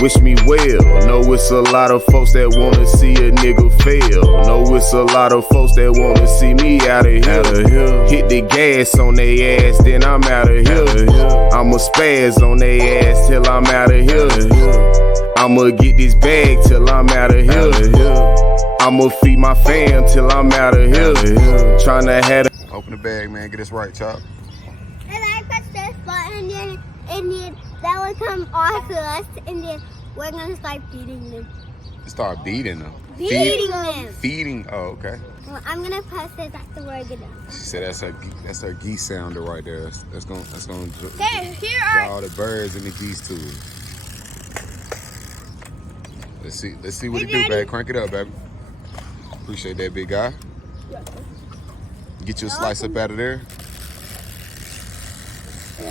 wish me well. Know it's a lot of folks that wanna see a nigga fail. Know it's a lot of folks that wanna see me out of here. Hit the gas on they ass, then I'm out of here. I'ma spaz on they ass till I'm out of here. I'ma get this bag till I'm out of here. I'ma feed my fam till I'm out of here. Tryna have a open the bag, man. Get us right, Chop. And I press this button, and then that will come off of us, and then we're gonna start feeding them. Start beating them. Feeding them. Feeding. Oh, okay. Well, I'm gonna press this after we're done. She said that's her geese sounder right there. That's gonna Okay, here are draw the birds and the geese to it. Let's see what it do, babe. Crank it up, baby. Appreciate that, big guy. Get you a slice up out of there. All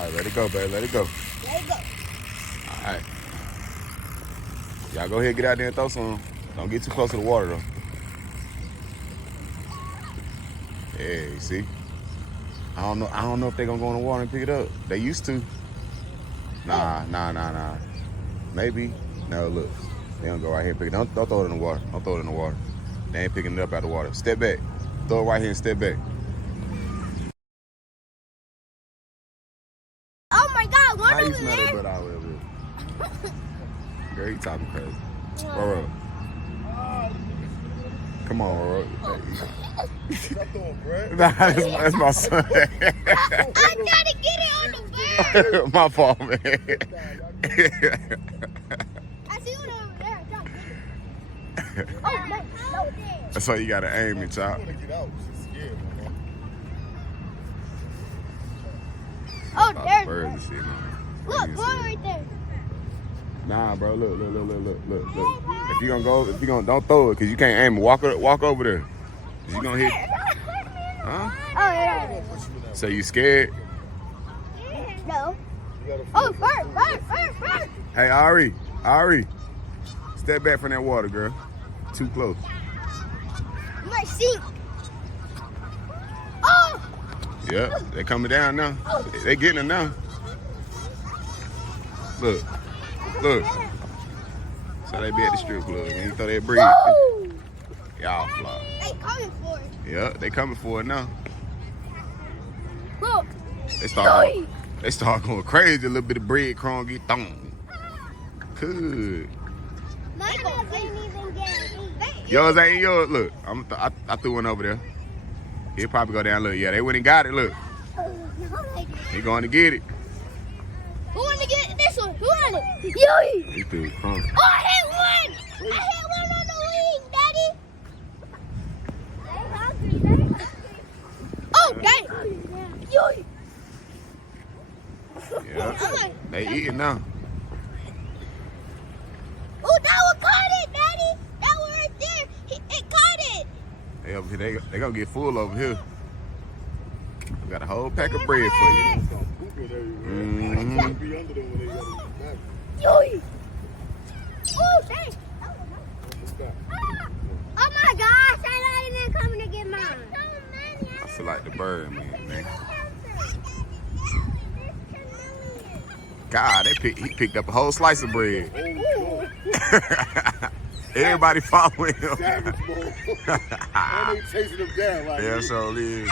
right, let it go, babe. Let it go. Let it go. All right. Y'all go ahead, get out there and throw some. Don't get too close to the water, though. Yeah, you see? I don't know if they're gonna go in the water and pick it up. They used to. Nah. Maybe. No, look. They don't go right here and pick it up. Don't throw it in the water. Don't throw it in the water. They ain't picking it up out of the water. Step back. Throw it right here and step back. Oh my God, one How you over smell there. that butt out of there? Girl, you talking crazy. Roro. Come on, Roro. Nah, that's my son. I'm trying to get it on the bird. My fault, man. I see one over there. I'm trying to get it. Oh, man. No, there. That's why you gotta aim it, Chop. Oh, there's Birds and shit, man. Look, Crazy one shit. right there. Nah, bro, look. If you gonna don't throw it, cause you can't aim it. Walk over there. 'Cause you gonna hit. Huh? Oh, yeah. So you scared? No. Oh, bird. Hey, Ari, step back from that water, girl. Too close. You might sink. Oh! Yep, they coming down now. They getting it now. Look. So they be at the strip club. When you throw that breed, y'all fly. They coming for it. Yep, they coming for it now. Look. They start going crazy. A little bit of breadcrumb get thrown. Good. Mine didn't even get it. Yours ain't yours. Look, I threw one over there. He'll probably go down. Look, yeah, they went and got it. Look, he going to get it. Who want to get this one? Who want it? Yo! He threw it from. Oh, I hit one! I hit one on the wing, Daddy! Oh, dang! Yo! Yeah, they eating now. Oh, that one caught it, Daddy! That one right there! It caught it! They gonna get full over here. We got a whole pack of bread for you. Yo! Oh, dang! Oh my gosh, I not even coming to get mine. I feel like the bird, man. God, he picked up a whole slice of bread. Everybody following him. Savage, bro. And they chasing him down like Yeah, so it is.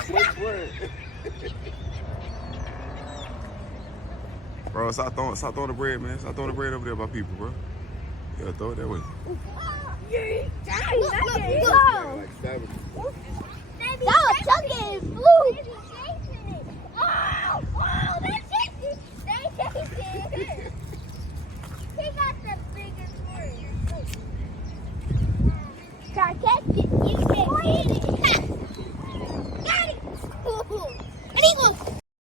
Bro, stop throwing the bread, man. Stop throwing the bread over there by people, bro. Yeah, throw it that way. Look. savage.